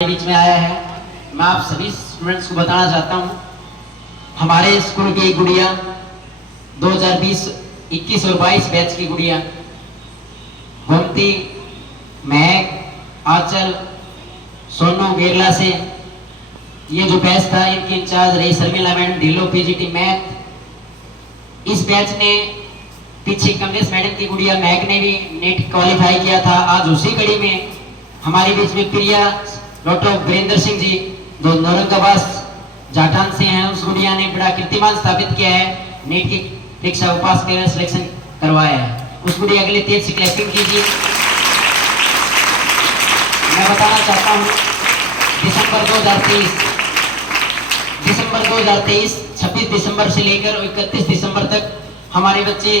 बीच में आया है। मैं आप सभी स्टूडेंट्स को बताना चाहता हूं, हमारे स्कूल की गुड़िया 2020, 21 और 22 बैच की गुड़िया गोमती, महक, आंचल, सोनू गेरला से ये जो बैच था इनकी इंचार्ज रही Sharmila madam Dhillon, PGT math. इस बैच ने पीछे कमलेश मैडम की गुड़िया महक ने भी नेट क्वालिफाई किया था। आज उसी कड़ी में हमारे बीच में प्रिया डॉक्टर वीरेंद्र सिंह जी जो औरंगाबाद जाटान से हैं, उस गुड़िया ने बड़ा कीर्तिमान स्थापित किया है। नेट की परीक्षा को पास कर सिलेक्शन करवाया है। उस गुड़िया के लिए तेज से क्लैपिंग कीजिए। मैं बताना चाहता हूँ दिसंबर 2023 26 दिसंबर से लेकर 31 दिसंबर तक हमारे बच्चे,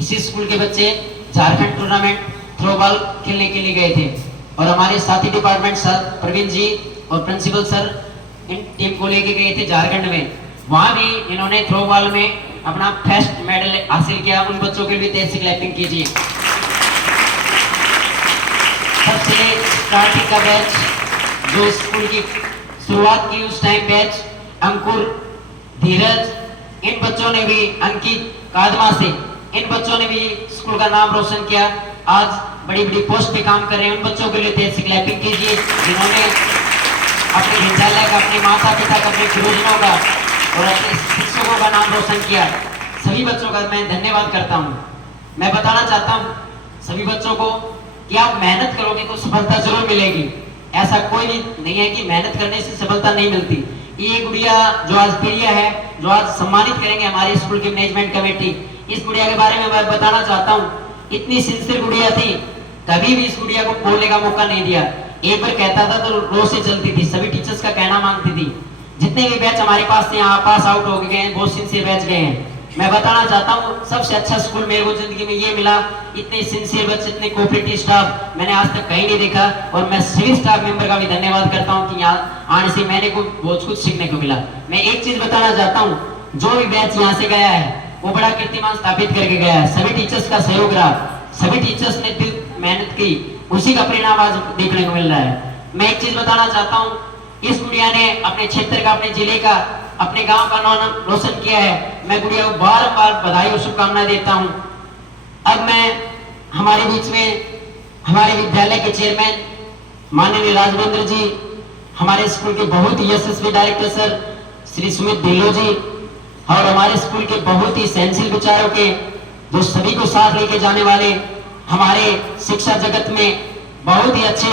इसी स्कूल के बच्चे झारखंड टूर्नामेंट थ्रोबॉल खेलने के लिए गए थे और हमारे साथी डिपार्टमेंट सर प्रवीण जी और प्रिंसिपल सर इन टीम को लेके गए थे झारखंड में। वहां भी इन्होंने थ्रोबॉल में अपना फर्स्ट मेडल हासिल किया। उन बच्चों के लिए तेज से क्लैपिंग कीजिए। सबसे स्टार्टिंग का बैच जो स्कूल की शुरुआत की उस टाइम बैच अंकुर, धीरज, इन बच्चों ने भी, अंकित, कादमा से इन बच्चों ने भी स्कूल का नाम रोशन किया। आज बड़ी बड़ी पोस्ट पे काम कर रहे हैं। उन बच्चों के लिए तेज से क्लैपिंग कीजिए जिन्होंने अपने विद्यालय का, अपने माता पिता का, अपने गुरुजनों का और अपने शिक्षकों का नाम रोशन किया। सभी बच्चों का मैं धन्यवाद करता हूँ। मैं बताना चाहता हूँ सभी बच्चों को कि आप मेहनत करोगे तो सफलता जरूर मिलेगी। ऐसा कोई भी नहीं है कि मेहनत करने से सफलता नहीं मिलती। ये गुड़िया जो आज प्रिया है, जो आज सम्मानित करेंगे हमारे स्कूल की मैनेजमेंट कमेटी, इस गुड़िया के बारे में मैं बताना चाहता हूँ। इतनी सिंसियर गुड़िया थी, कभी भी इस गुड़िया को बोलने का मौका नहीं दिया। एक बार कहता था तो रोज से चलती थी, सभी टीचर्स का कहना मांगती थी। जितने भी बैच हमारे पास से यहाँ पास आउट हो गए हैं, बहुत सिंसियर बैच गए हैं। मैं बताना चाहता हूँ सबसे अच्छा स्कूल मेरे को जिंदगी में ये मिला। इतने सिंसियर बच्चे, इतने कोऑपरेटिव स्टाफ मैंने आज तक कहीं नहीं देखा। और मैं सभी स्टाफ मेंबर का भी धन्यवाद करता हूँ कि यहाँ आने से मैंने को बहुत कुछ सीखने को मिला। मैं एक चीज बताना चाहता हूँ, जो भी बैच यहाँ से गया है वो बड़ा कीर्तिमान स्थापित करके गया है। सभी टीचर्स का सहयोग रहा, सभी टीचर्स ने दिल मेहनत की, उसी का परिणाम आज देखने को मिल रहा है। मैं एक चीज बताना चाहता हूँ, इस गुड़िया ने अपने क्षेत्र का, अपने जिले का, अपने गांव का नाम रोशन किया है। मैं गुड़िया को बार-बार बधाई और शुभकामनाएं देता हूँ। अब मैं हमारे बीच में हमारे विद्यालय के चेयरमैन माननीय राजवेंद्र जी, हमारे स्कूल के बहुत ही यशस्वी डायरेक्टर सर श्री सुमित ढिल्लो जी और हमारे स्कूल के बहुत ही सहनशील विचारों के जो सभी को साथ लेके जाने वाले हमारे शिक्षा जगत में बहुत ही अच्छे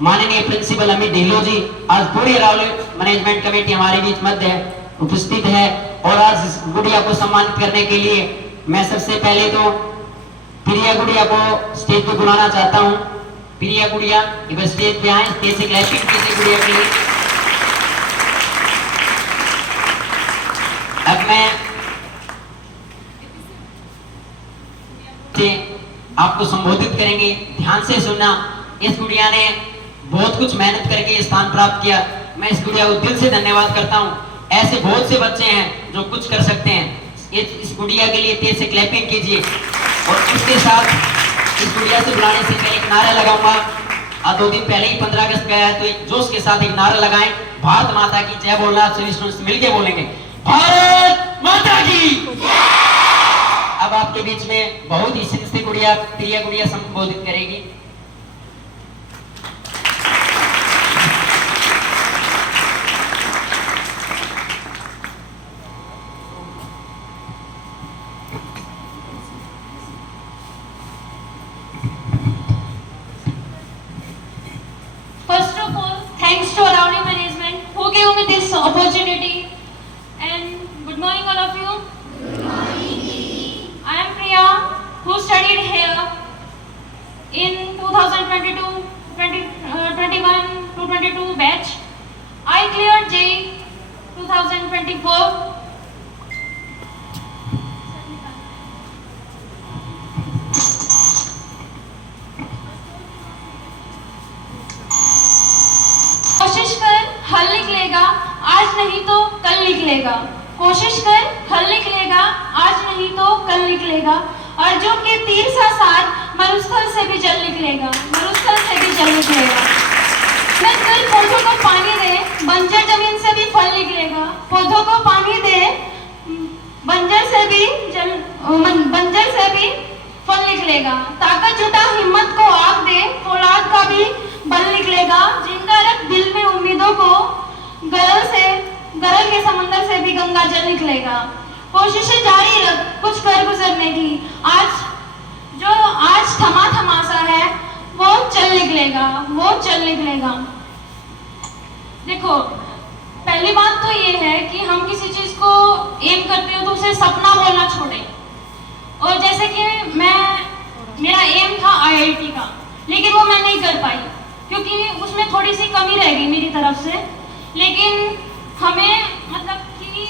माननीय प्रिंसिपल अमित ढिल्लो जी, आज पूरी रावली मैनेजमेंट कमेटी हमारे बीच मध्य उपस्थित है। और आज इस गुड़िया को सम्मानित करने के लिए मैं सबसे पहले तो प्रिया गुड़िया को स्टेज पे बुलाना चाहता हूँ। प्रिया गुड़िया एक बार स्टेज पे आए, स्टेज से क्लैपिंग कीजिए गुड़िया के लिए। अब मैं आपको संबोधित करेंगे, ध्यान से सुनना। इस गुड़िया ने बहुत कुछ मेहनत करके स्थान प्राप्त किया। मैं इस गुड़िया को दिल से धन्यवाद करता हूँ। ऐसे बहुत से बच्चे हैं जो कुछ कर सकते हैं। इस गुड़िया के लिए तेज से क्लैपिंग कीजिए। और उसके साथ इस गुड़िया से बुलाने से पहले एक नारा लगाऊंगा। आज 2 दिन पहले ही 15 अगस्त गया है, तो एक जोश के साथ एक नारा लगाएं, भारत माता की जय बोलना। सभी स्टूडेंट्स मिलके बोलेंगे, भारत माता की। अब आपके बीच में बहुत ही सिंसियर गुड़िया, प्रिया गुड़िया संबोधित करेगी। First of all, thanks to Aravali management who gave me this opportunity. And good morning all of you. Good morning. I am Priya, who studied here in 2022, 21 to 22 batch. I cleared JEE 2024. कोशिश कर हल निकलेगा, आज नहीं तो कल निकलेगा। कोशिश कर हल निकलेगा, आज नहीं तो कल निकलेगा। अर्जुन के तीर सा साथ मरुस्थल से भी जल निकलेगा, मरुस्थल से भी जल निकलेगा। मैं कल फल पौधों को पानी दे, बंजर जमीन से भी फल निकलेगा। पौधों को पानी दे, बंजर से भी फल निकलेगा। ताकत जुटा हिम्मत को आग दे, फौलाद का भी बल निकलेगा। जिंदा रख दिल में उम्मीदों को, गरल के समंदर से भी गंगा जल निकलेगा। कोशिशें जारी रख कुछ कर गुजरने की, आज थमा सा है वो चल निकलेगा। देखो, पहली बात तो ये है कि हम किसी चीज को एम करते हो तो उसे सपना बोलना छोड़े। और जैसे कि मेरा एम था आईआईटी का, लेकिन वो मैं नहीं कर पाई क्योंकि उसमें थोड़ी सी कमी रह गई मेरी तरफ से। लेकिन हमें मतलब कि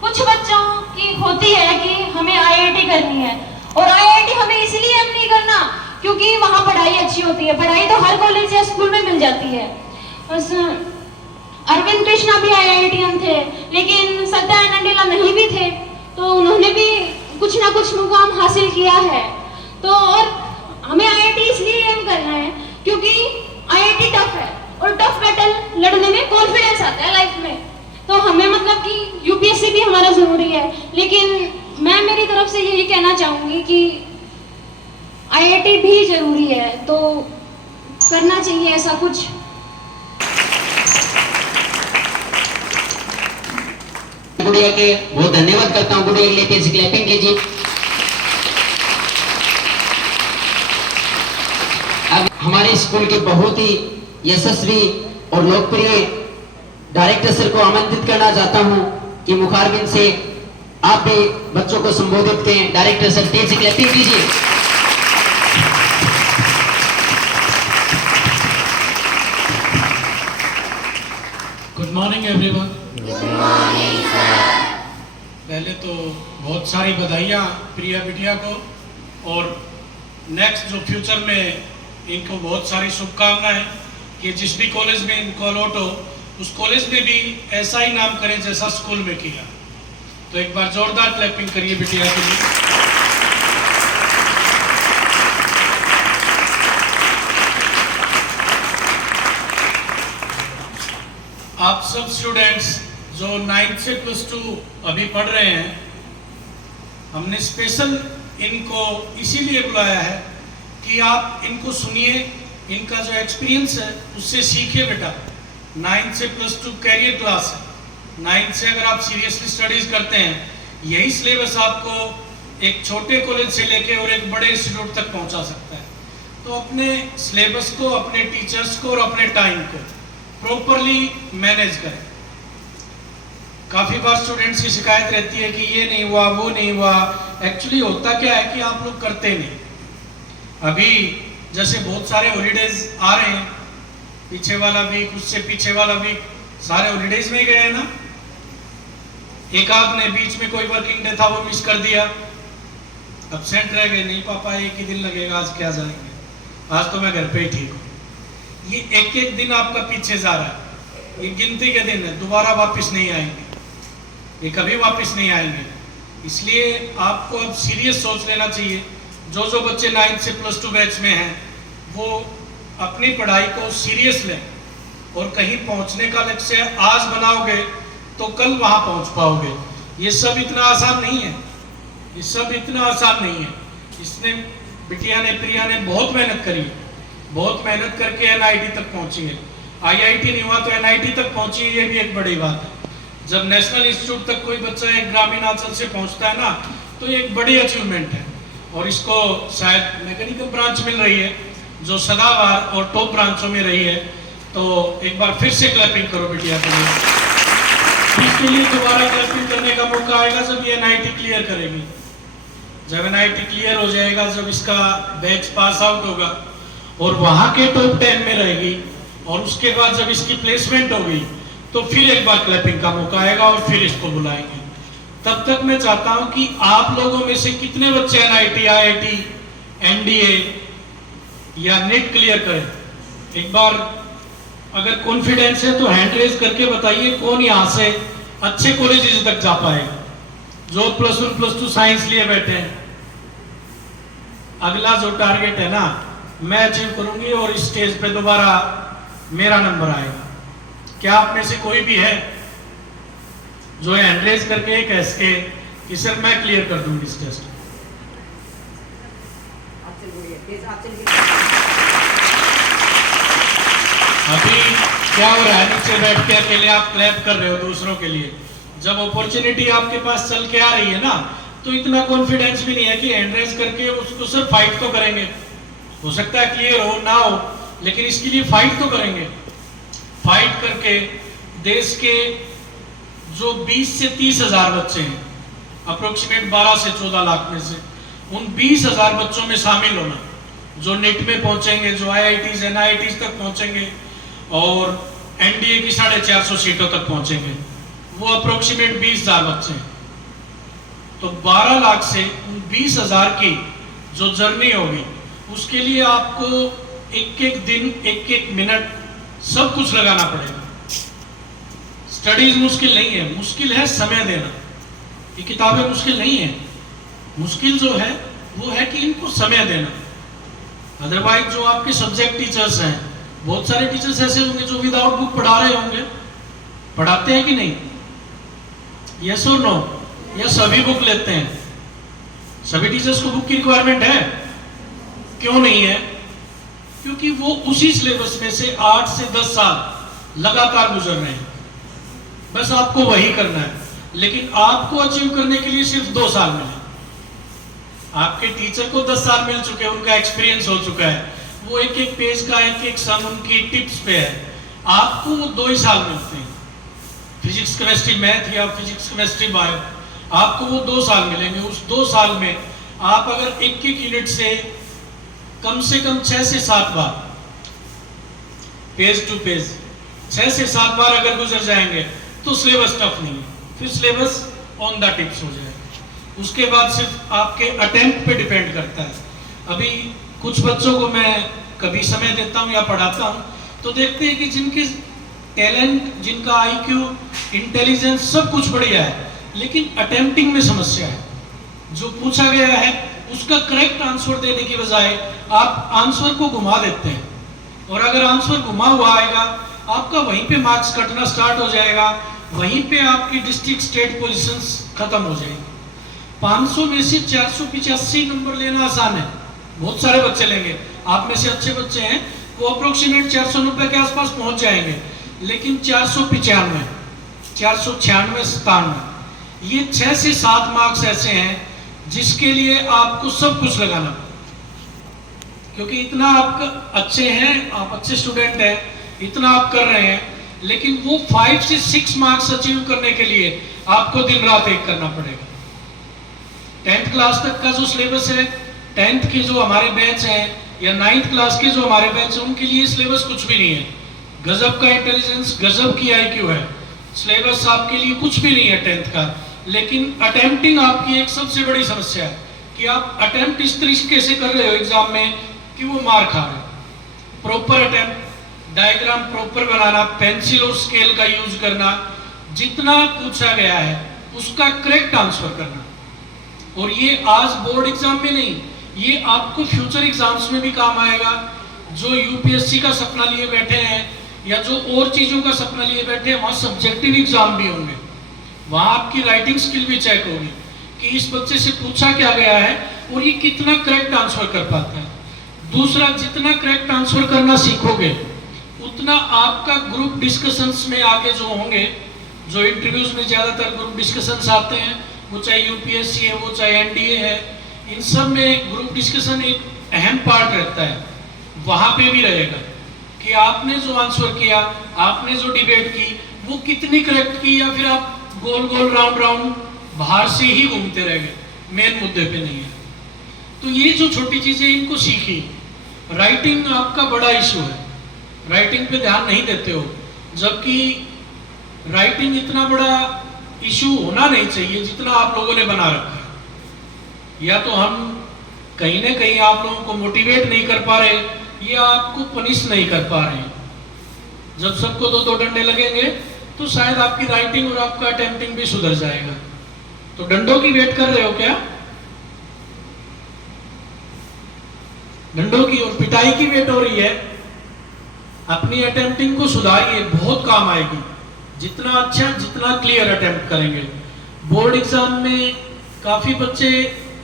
कुछ बच्चों की होती है कि हमें आईआईटी करनी है, और आईआईटी हमें इसलिए एम नहीं करना क्योंकि वहाँ पढ़ाई अच्छी होती है। पढ़ाई तो हर कॉलेज या स्कूल में मिल जाती है। बस अरविंद कृष्णा भी आईआईटीएन थे, लेकिन सत्यानंद अंडेला नहीं भी थे, तो उन्होंने भी कुछ ना कुछ मुकाम हासिल किया है। तो और हमें आईआईटी इसलिए एम करना है क्योंकि आईआईटी टफ है, और टफ बैटल लड़ने में कॉन्फिडेंस आता है लाइफ में। तो हमें मतलब कि यूपीएससी भी हमारा जरूरी है, लेकिन मैं मेरी तरफ से यही कहना चाहूंगी कि आईआईटी भी जरूरी है, तो करना चाहिए ऐसा कुछ। गुड़िया के बहुत धन्यवाद करता हूँ। गुड़िया के लिए तेज क्लैपिंग कीजिए। अब हमारे स्कूल के बहुत ही यशस्वी और लोकप्रिय डायरेक्टर सर को आमंत्रित करना चाहता हूँ कि मुखारबिन से आप भी बच्चों को संबोधित करें। डायरेक्टर सर, तेज क्लैपिंग कीजिए। Good morning everyone. पहले तो बहुत सारी बधाइयाँ प्रिया बिटिया को, और नेक्स्ट जो फ्यूचर में इनको बहुत सारी शुभकामनाएं कि जिस भी कॉलेज में इनको अलॉट हो उस कॉलेज में भी ऐसा ही नाम करें जैसा स्कूल में किया। तो एक बार जोरदार क्लैपिंग करिए बिटिया के लिए। आप सब स्टूडेंट्स जो 9th से +2 अभी पढ़ रहे हैं, हमने स्पेशल इनको इसीलिए बुलाया है कि आप इनको सुनिए, इनका जो एक्सपीरियंस है उससे सीखिए। बेटा 9th से +2 कैरियर क्लास है। 9th से अगर आप सीरियसली स्टडीज करते हैं, यही सिलेबस आपको एक छोटे कॉलेज से लेके और एक बड़े इंस्टीट्यूट तक पहुंचा सकता है। तो अपने सिलेबस को, अपने टीचर्स को और अपने टाइम को प्रॉपरली मैनेज करें। काफ़ी बार स्टूडेंट्स की शिकायत रहती है कि ये नहीं हुआ, वो नहीं हुआ। एक्चुअली होता क्या है कि आप लोग करते नहीं। अभी जैसे बहुत सारे हॉलीडेज आ रहे हैं, पीछे वाला वीक, उससे पीछे वाला वीक, सारे हॉलीडेज में ही गए हैं ना। एक आध ने बीच में कोई वर्किंग डे था वो मिस कर दिया, एब्सेंट रह गए। नहीं पापा एक ही दिन लगेगा, आज क्या जाएंगे, आज तो मैं घर पे ही ठीक हूँ। ये एक एक दिन आपका पीछे जा रहा है, ये गिनती के दिन है, दोबारा वापस नहीं आएंगे, ये कभी वापस नहीं आएंगे। इसलिए आपको अब सीरियस सोच लेना चाहिए। जो बच्चे 9th से +2 बैच में हैं वो अपनी पढ़ाई को सीरियस लें, और कहीं पहुंचने का लक्ष्य आज बनाओगे तो कल वहां पहुंच पाओगे। ये सब इतना आसान नहीं है, ये सब इतना आसान नहीं है। इसने बिटिया ने, प्रिया ने बहुत मेहनत करी है, बहुत मेहनत करके एनआईटी तक पहुंची है। आईआईटी नहीं हुआ तो एनआईटी तक पहुंची है, ये भी एक बड़ी बात है। जब नेशनल इंस्टीट्यूट तक कोई बच्चा एक ग्रामीण अंचल से पहुंचता है ना, तो ये एक बड़ी अचीवमेंट है। और इसको शायद मैकेनिकल ब्रांच मिल रही है जो सदाबहार और टॉप ब्रांचों में रही है। तो एक बार फिर से क्लैपिंग करो बिटिया के लिए। इसके लिए दोबारा क्लैपिंग करने का मौका आएगा जब ये एनआईटी क्लियर करेगी। जब एनआईटी क्लियर हो जाएगा, जब इसका बैच पास आउट होगा और वहां के टॉप 10 में रहेगी, और उसके बाद जब इसकी प्लेसमेंट होगी तो फिर एक बार क्लैपिंग का मौका आएगा और फिर इसको बुलाएंगे। तब तक मैं चाहता हूं कि आप लोगों में से कितने बच्चे एनआईटी, आईआईटी, एनडीए या नेट क्लियर करें। एक बार अगर कॉन्फिडेंस है तो हैंड रेज करके बताइए कौन यहां से अच्छे कॉलेजेस तक जा पाएगा। जो +1 +2 साइंस लिए बैठे हैं, अगला जो टारगेट है ना, मैं अचीव करूंगी और इस स्टेज पे दोबारा मेरा नंबर आएगा। क्या आप में से कोई भी है जो हैंड रेज करके कह सके कि सर मैं क्लियर कर दूंगी इस टेस्ट? अभी क्या हो रहा है, नीचे बैठ के अकेले आप क्लैप कर रहे हो दूसरों के लिए। जब अपॉर्चुनिटी आपके पास चल के आ रही है ना, तो इतना कॉन्फिडेंस भी नहीं है कि हैंड रेज करके उसको सर फाइट तो करेंगे। हो सकता है क्लियर हो ना हो, लेकिन इसके लिए फाइट तो करेंगे। फाइट करके देश के जो 20 से 30 हजार बच्चे हैं, अप्रोक्सीमेट 12 से 14 लाख में से, उन 20,000 बच्चों में शामिल होना, जो नेट में पहुंचेंगे, जो IITs NIITs तक पहुंचेंगे और NDA की 450 सीटों तक पहुंचेंगे, वो अप्रोक्सीमेट 20,000 बच्चे हैं। तो 12 लाख से उन 20,000 की जो जर्नी होगी, उसके लिए आपको एक एक दिन, एक एक मिनट सब कुछ लगाना पड़ेगा। स्टडीज मुश्किल नहीं है, मुश्किल है समय देना। ये किताबें मुश्किल नहीं है, मुश्किल जो है वो है कि इनको समय देना। अदरवाइज जो आपके सब्जेक्ट टीचर्स हैं, बहुत सारे टीचर्स ऐसे होंगे जो विदाउट बुक पढ़ा रहे होंगे। पढ़ाते हैं कि नहीं? यस और नो? या सभी बुक लेते हैं? सभी टीचर्स को बुक की रिक्वायरमेंट है? क्यों नहीं है? क्योंकि वो उसी सिलेबस में से 8 से 10 साल लगातार गुजर रहे हैं। बस आपको वही करना है, लेकिन आपको अचीव करने के लिए सिर्फ 2 साल मिले। आपके टीचर को 10 साल मिल चुके हैं, उनका एक्सपीरियंस हो चुका है, वो एक एक पेज का एक एक सम उनकी टिप्स पे है। आपको वो 2 ही साल मिलते हैं। फिजिक्स केमिस्ट्री मैथ या फिजिक्स केमिस्ट्री बायो, आपको वो 2 साल मिलेंगे। उस 2 साल में आप अगर एक एक यूनिट से कम 6 से 7 बार पेज टू पेज 6 से 7 बार अगर गुजर जाएंगे तो सिलेबस टफ नहीं है, फिर सिलेबस ऑन द टिप्स हो जाएगा। उसके बाद सिर्फ आपके अटेम्प्ट पे डिपेंड करता है। अभी कुछ बच्चों को मैं कभी समय देता हूँ या पढ़ाता हूँ, तो देखते हैं कि जिनके टैलेंट, जिनका IQ, इंटेलिजेंस सब कुछ बढ़िया है, लेकिन अटेम्प्टिंग में समस्या है। जो पूछा गया है उसका करेक्ट आंसर देने की बजाय आप आंसर को घुमा देते हैं, और अगर आंसर घुमा हुआ आएगा आपका वहीं पे मार्क्स कटना स्टार्ट हो जाएगा, वहीं पे आपकी डिस्ट्रिक्ट स्टेट पोजीशंस खत्म हो जाएगी। 500 में से 485 नंबर लेना आसान है, बहुत सारे बच्चे लेंगे। आप में से अच्छे बच्चे हैं वो अप्रोक्सीमेट 490 के आसपास पहुंच जाएंगे, लेकिन 495, 496, 97, ये 6 से 7 मार्क्स ऐसे हैं जिसके लिए आपको सब कुछ लगाना, क्योंकि इतना आप अच्छे हैं, आप अच्छे स्टूडेंट हैं, इतना आप कर रहे हैं, लेकिन वो 5 से 6 मार्क्स अचीव करने के लिए आपको दिन रात एक करना पड़ेगा। 10th क्लास तक का जो सिलेबस है, 10th के जो हमारे बैच हैं या 9th क्लास के जो हमारे बैच हैं, उनके लिए सिलेबस कुछ भी नहीं है। गजब का इंटेलिजेंस, गजब की IQ है, सिलेबस आपके लिए कुछ भी नहीं है 10th का। लेकिन अटेम्प्टिंग आपकी एक सबसे बड़ी समस्या है कि आप अटेम्प्ट इस तरीके से कर रहे हो एग्जाम में कि वो मार खा रहे हो। प्रॉपर अटेम्प्ट, डायग्राम प्रॉपर बनाना, पेंसिल और स्केल का यूज करना, जितना पूछा गया है उसका करेक्ट आंसर करना। और ये आज बोर्ड एग्जाम में नहीं, ये आपको फ्यूचर एग्जाम्स में भी काम आएगा। जो UPSC का सपना लिए बैठे हैं या जो और चीजों का सपना लिए बैठे हैं, वहाँ सब्जेक्टिव एग्जाम भी होंगे, वहाँ आपकी राइटिंग स्किल भी चेक होगी कि इस बच्चे से पूछा क्या गया है और ये कितना करेक्ट आंसर कर पाता है। दूसरा, जितना करेक्ट आंसर करना सीखोगे उतना आपका ग्रुप डिस्कशंस में आगे जो होंगे, जो इंटरव्यूज में ज्यादातर ग्रुप डिस्कशंस आते हैं, वो चाहे UPSC है, वो चाहे NDA है, इन सब में ग्रुप डिस्कशन एक अहम पार्ट रहता है। वहां पे भी रहेगा कि आपने जो आंसर किया, आपने जो डिबेट की, वो कितनी करेक्ट की, या फिर आप गोल गोल राउंड बाहर से ही घूमते रह गए, मेन मुद्दे पे नहीं है। तो ये जो छोटी चीजें, इनको सीखी। राइटिंग आपका बड़ा इशू है, राइटिंग पे ध्यान नहीं देते हो, जबकि राइटिंग इतना बड़ा इशू होना नहीं चाहिए जितना आप लोगों ने बना रखा है। या तो हम कहीं ना कहीं आप लोगों को मोटिवेट नहीं कर पा रहे, या आपको पनिश नहीं कर पा रहे। जब सबको 2-2 डंडे लगेंगे तो शायद आपकी राइटिंग और आपका अटेम्प्टिंग भी सुधर जाएगा। तो डंडों की वेट कर रहे हो क्या? डंडों की और पिटाई की वेट हो रही है? अपनी अटेम्प्टिंग को सुधारिए, बहुत काम आएगी। जितना अच्छा, जितना क्लियर अटेम्प्ट करेंगे। बोर्ड एग्जाम में काफी बच्चे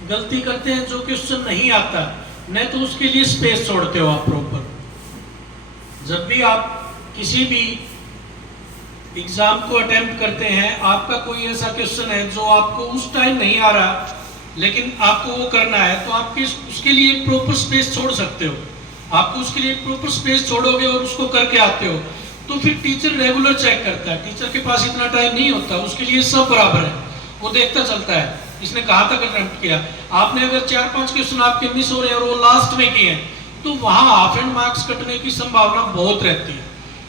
गलती करते हैं, जो क्वेश्चन नहीं आता नहीं तो उसके लिए स्पेस छोड़ते हो आप प्रॉपर। जब भी आप किसी भी एग्जाम को अटेम्प्ट करते हैं, आपका कोई ऐसा क्वेश्चन है जो आपको उस टाइम नहीं आ रहा लेकिन आपको वो करना है, तो आप उसके लिए एक प्रॉपर स्पेस छोड़ सकते हो। आपको उसके लिए एक प्रॉपर स्पेस छोड़ोगे और उसको करके आते हो, तो फिर टीचर रेगुलर चेक करता है। टीचर के पास इतना टाइम नहीं होता, उसके लिए सब बराबर है, वो देखता चलता है इसने कहाँ तक अटेम्प्ट किया। आपने अगर 4-5 क्वेश्चन आपके मिस हो रहे हैं और वो लास्ट में किए हैं, तो वहां हाफ एंड मार्क्स कटने की संभावना बहुत रहती है।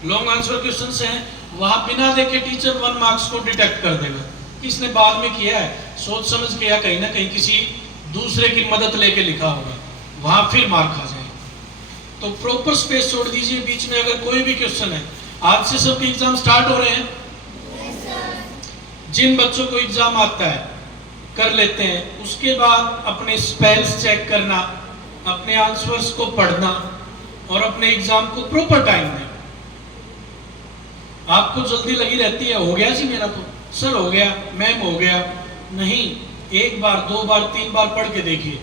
लॉन्ग आंसर क्वेश्चन हैं, वहां बिना देखे टीचर 1 मार्क्स को डिटेक्ट कर देगा, इसने बाद में किया है, सोच समझ के या कहीं ना कहीं किसी दूसरे की मदद लेके लिखा होगा, वहां फिर मार्क आ जाएगा। तो प्रॉपर स्पेस छोड़ दीजिए बीच में। अगर कोई भी क्वेश्चन है, आज से सबके एग्जाम स्टार्ट हो रहे हैं। जिन बच्चों को एग्जाम आता है कर लेते हैं, उसके बाद अपने स्पेल्स चेक करना, अपने आंसर्स को पढ़ना और अपने एग्जाम को प्रॉपर टाइम दें। आपको जल्दी लगी रहती है, हो गया जी मेरा तो, सर हो गया, मैम हो गया। नहीं, 1 बार 2 बार 3 बार पढ़ के देखिए,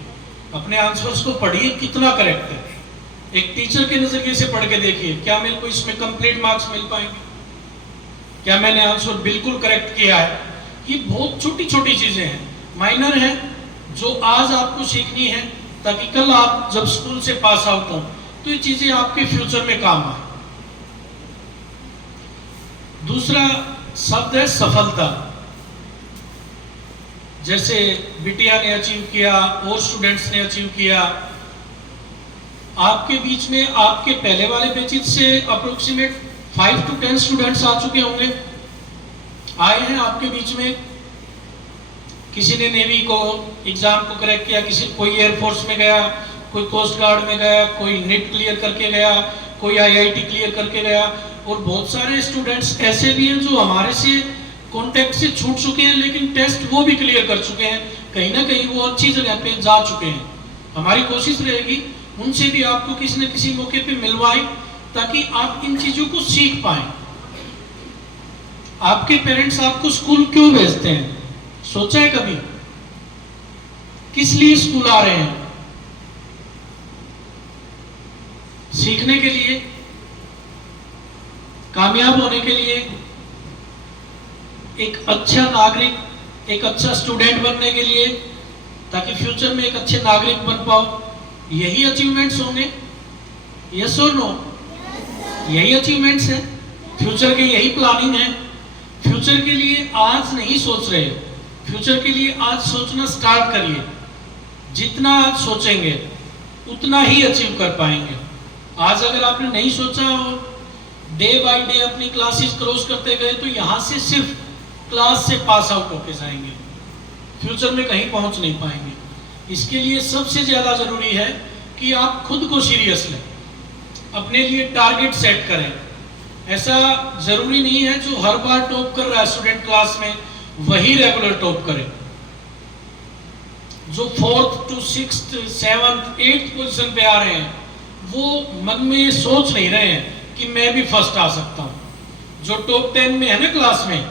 अपने आंसर्स को पढ़िए कितना करेक्ट है। एक टीचर के नजरिए से पढ़ के देखिए, क्या मेरे को इसमें कंप्लीट मार्क्स मिल पाएंगे, क्या मैंने आंसर बिल्कुल करेक्ट किया है। ये बहुत छोटी छोटी चीजें हैं, माइनर है, जो आज आपको सीखनी है ताकि कल आप जब स्कूल से पास आउट हो तो ये चीजें आपके फ्यूचर में काम आए। दूसरा शब्द है सफलता। जैसे बिटिया ने अचीव किया और स्टूडेंट्स ने अचीव किया। आपके बीच में आपके पहले वाले बैचेज से अप्रोक्सीमेट 5 to 10 स्टूडेंट्स आ चुके होंगे, आए हैं आपके बीच में। किसी ने नेवी को एग्जाम को क्रैक किया, कोई एयरफोर्स में गया, कोई कोस्ट गार्ड में गया, कोई नेट क्लियर करके गया, कोई आईआईटी क्लियर करके गया। और बहुत सारे स्टूडेंट्स ऐसे भी हैं जो हमारे से कॉन्टेक्ट से छूट चुके हैं, लेकिन टेस्ट वो भी क्लियर कर चुके हैं, कहीं ना कहीं वो अच्छी जगह पे जा चुके हैं। हमारी कोशिश रहेगी उनसे भी आपको किसी न किसी मौके पे मिलवाएं, ताकि आप इन चीजों को सीख पाएं। आपके पेरेंट्स आपको स्कूल क्यों भेजते हैं, सोचा है कभी? किस लिए स्कूल आ रहे हैं? सीखने के लिए, कामयाब होने के लिए, एक अच्छा नागरिक, एक अच्छा स्टूडेंट बनने के लिए, ताकि फ्यूचर में एक अच्छे नागरिक बन पाओ। यही अचीवमेंट्स होंगे, यस और नो? यही अचीवमेंट्स है, फ्यूचर के यही प्लानिंग है। फ्यूचर के लिए आज नहीं सोच रहे, फ्यूचर के लिए आज सोचना स्टार्ट करिए। जितना आज सोचेंगे उतना ही अचीव कर पाएंगे। आज अगर आपने नहीं सोचा और डे बाय डे अपनी क्लासेस क्रॉस करते गए, तो यहां से सिर्फ क्लास से पास आउट होके जाएंगे, फ्यूचर में कहीं पहुंच नहीं पाएंगे। इसके लिए सबसे ज्यादा जरूरी है कि आप खुद को सीरियस लें, अपने लिए टारगेट सेट करें। ऐसा जरूरी नहीं है जो हर बार टॉप कर रहा है स्टूडेंट क्लास में वही रेगुलर टॉप करे। जो 4th to 6th 7th 8th position पे आ रहे हैं, वो मन में सोच नहीं रहे हैं कि मैं भी फर्स्ट आ सकता हूं। जो टॉप 10 में है ना क्लास में,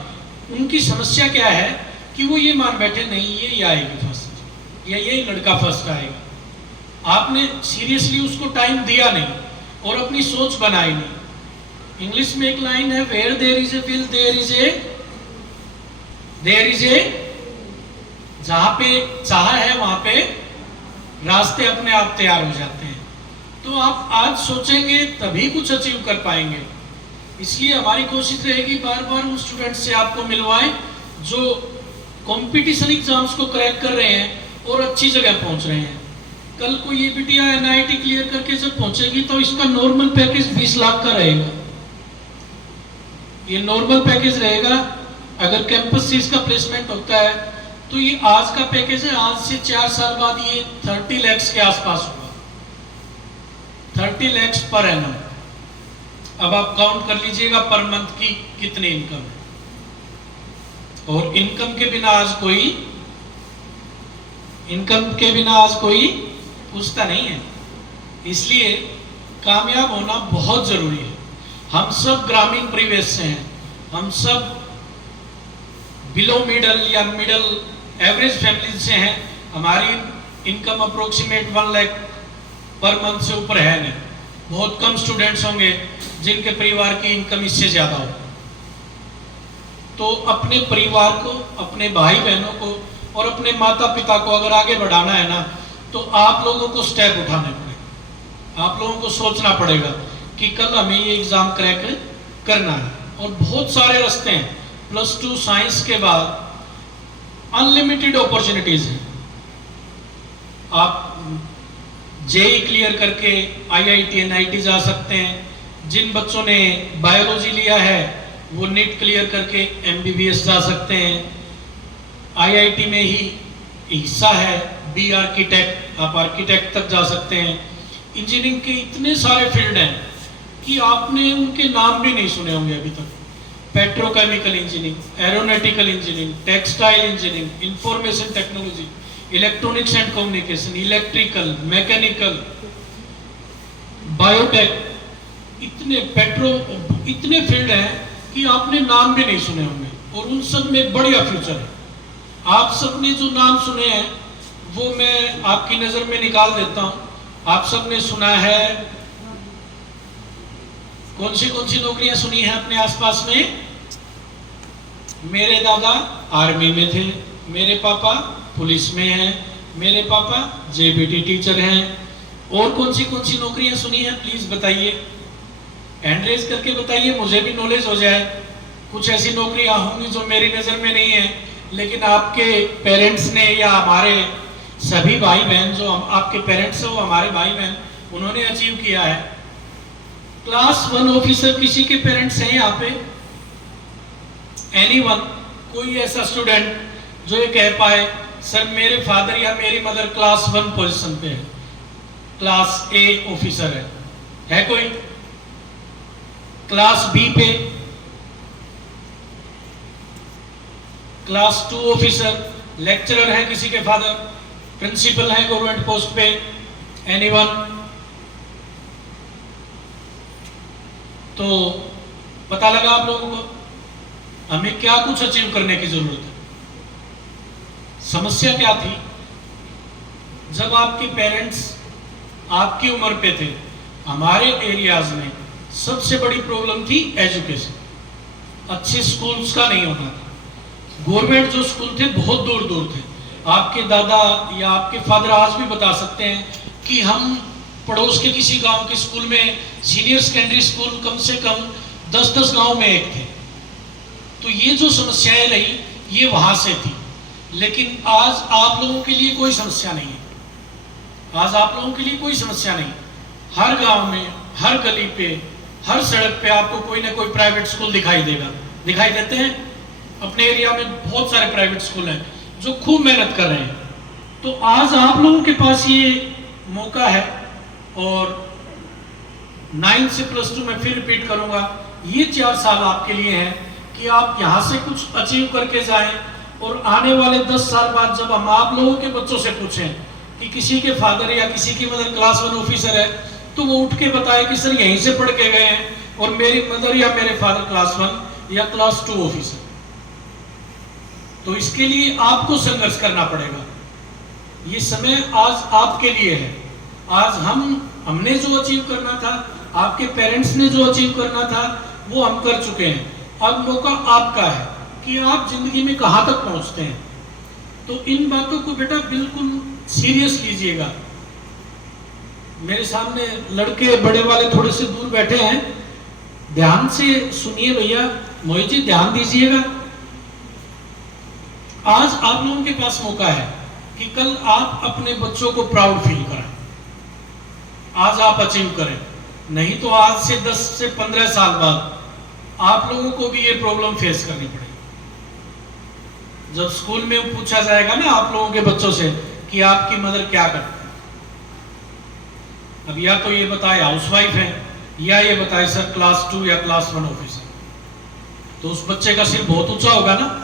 उनकी समस्या क्या है कि वो ये मान बैठे नहीं ये आएगी फर्स्ट, या ये लड़का फर्स्ट आएगा। आपने सीरियसली उसको टाइम दिया नहीं और अपनी सोच बनाई नहीं। इंग्लिश में एक लाइन है, where there is a will there is a, जहां पे चाह है वहां पे रास्ते अपने आप तैयार हो जाते हैं। तो आप आज सोचेंगे तभी कुछ अचीव कर पाएंगे। इसलिए हमारी कोशिश रहेगी बार बार उन स्टूडेंट से आपको मिलवाएं जो कंपटीशन एग्जाम्स को क्रैक कर रहे हैं और अच्छी जगह पहुंच रहे हैं। कल को ये बिटिया एनआईटी क्लियर करके जब पहुंचेगी तो इसका नॉर्मल पैकेज 20 लाख का रहेगा। ये नॉर्मल पैकेज रहेगा। अगर कैंपस से इसका प्लेसमेंट होता है तो ये आज का पैकेज है, आज से 4 साल बाद ये 30 लाख के आसपास होगा, 30 लाख पर एनम। अब आप काउंट कर लीजिएगा पर मंथ की कितनी इनकम है। और इनकम के बिना आज कोई पूछता नहीं है। इसलिए कामयाब होना बहुत जरूरी है। हम सब ग्रामीण परिवेश से हैं, हम सब बिलो मिडल या मिडल एवरेज फैमिली से हैं। हमारी income approximate 1 lakh per month से ऊपर है नहीं। बहुत कम स्टूडेंट्स होंगे जिनके परिवार की इनकम इससे ज्यादा हो। तो अपने परिवार को, अपने भाई बहनों को और अपने माता पिता को अगर आगे बढ़ाना है ना, तो आप लोगों को स्टेप उठाने पड़ेगा। आप लोगों को सोचना पड़ेगा कि कल हमें ये एग्जाम क्रैक करना है। और बहुत सारे रास्ते हैं। +2 साइंस के बाद अनलिमिटेड अपॉर्चुनिटीज हैं। आप जेई क्लियर करके IIT NIT जा सकते हैं। जिन बच्चों ने बायोलॉजी लिया है वो नीट क्लियर करके MBBS जा सकते हैं। IIT में ही हिस्सा है बी आर्किटेक्ट, आप आर्किटेक्ट तक जा सकते हैं। इंजीनियरिंग के इतने सारे फील्ड हैं कि आपने उनके नाम भी नहीं सुने होंगे अभी तक। Petrochemical engineering, aeronautical engineering, textile engineering, information technology, electronics and communication, electrical, mechanical, biotech, इतने फील्ड हैं कि आपने नाम भी नहीं सुने होंगे। और उन सब में बढ़िया फ्यूचर है। आप सबने जो नाम सुने हैं वो मैं आपकी नजर में निकाल देता हूं। आप सबने सुना है, कौन सी नौकरियां सुनी है अपने आसपास में? मेरे दादा आर्मी में थे, मेरे पापा पुलिस में हैं, मेरे पापा JBT टीचर हैं। और कौन सी नौकरियां सुनी है प्लीज बताइए, हैंड रेज करके बताइए, मुझे भी नॉलेज हो जाए। कुछ ऐसी नौकरियां होंगी जो मेरी नजर में नहीं है, लेकिन आपके पेरेंट्स ने या हमारे सभी भाई बहन जो आपके पेरेंट्स हैं वो हमारे भाई बहन, उन्होंने अचीव किया है। क्लास 1 ऑफिसर किसी के पेरेंट्स हैं यहाँ पे? एनीवन? कोई ऐसा स्टूडेंट जो ये कह पाए सर मेरे फादर या मेरी मदर क्लास 1 पोजीशन पे है, क्लास A ऑफिसर है कोई? क्लास B पे, क्लास 2 ऑफिसर, लेक्चरर है किसी के फादर, प्रिंसिपल है गवर्नमेंट पोस्ट पे? एनीवन? तो पता लगा आप लोगों को हमें क्या कुछ अचीव करने की जरूरत है। समस्या क्या थी? जब आपके पेरेंट्स आपकी उम्र पे थे, हमारे एरियाज में सबसे बड़ी प्रॉब्लम थी एजुकेशन। अच्छे स्कूल्स का नहीं होना था। गवर्नमेंट जो स्कूल थे बहुत दूर दूर थे। आपके दादा या आपके फादर आज भी बता सकते हैं कि हम पड़ोस के किसी गांव के स्कूल में सीनियर सेकेंडरी स्कूल कम से कम 10-10 गांव में एक थे। तो ये जो समस्याएं रही ये वहां से थी। लेकिन आज आप लोगों के लिए कोई समस्या नहीं है। आज आप लोगों के लिए कोई समस्या नहीं। हर गांव में, हर गली पे, हर सड़क पे आपको कोई ना कोई प्राइवेट स्कूल दिखाई देगा। दिखाई देते हैं? अपने एरिया में बहुत सारे प्राइवेट स्कूल हैं जो खूब मेहनत कर रहे हैं। तो आज आप लोगों के पास ये मौका है। और 9 से +2 में फिर रिपीट करूंगा, ये 4 साल आपके लिए हैं कि आप यहाँ से कुछ अचीव करके जाएं। और आने वाले 10 साल बाद जब हम आप लोगों के बच्चों से पूछें कि किसी के फादर या किसी की मदर क्लास 1 ऑफिसर है, तो वो उठ के बताए कि सर यहीं से पढ़ के गए हैं और मेरी मदर या मेरे फादर क्लास 1 या क्लास 2 ऑफिसर। तो इसके लिए आपको संघर्ष करना पड़ेगा। ये समय आज आपके लिए है। आज हमने जो अचीव करना था, आपके पेरेंट्स ने जो अचीव करना था, वो हम कर चुके हैं। अब मौका आपका है कि आप जिंदगी में कहां तक पहुंचते हैं। तो इन बातों को बेटा बिल्कुल सीरियस लीजिएगा। मेरे सामने लड़के बड़े वाले थोड़े से दूर बैठे हैं, ध्यान से सुनिए भैया। मोहित जी ध्यान दीजिएगा। आज आप लोगों के पास मौका है कि कल आप अपने बच्चों को प्राउड फील कराएं। आज आप अचीव करें, नहीं तो आज से 10 से 15 साल बाद आप लोगों को भी ये प्रॉब्लम फेस करनी पड़ेगी। जब स्कूल में पूछा जाएगा ना आप लोगों के बच्चों से कि आपकी मदर क्या करती है, अब या तो ये बताए हाउसवाइफ है या ये बताए सर क्लास 2 या क्लास 1 ऑफिसर, तो उस बच्चे का सिर बहुत ऊंचा होगा ना।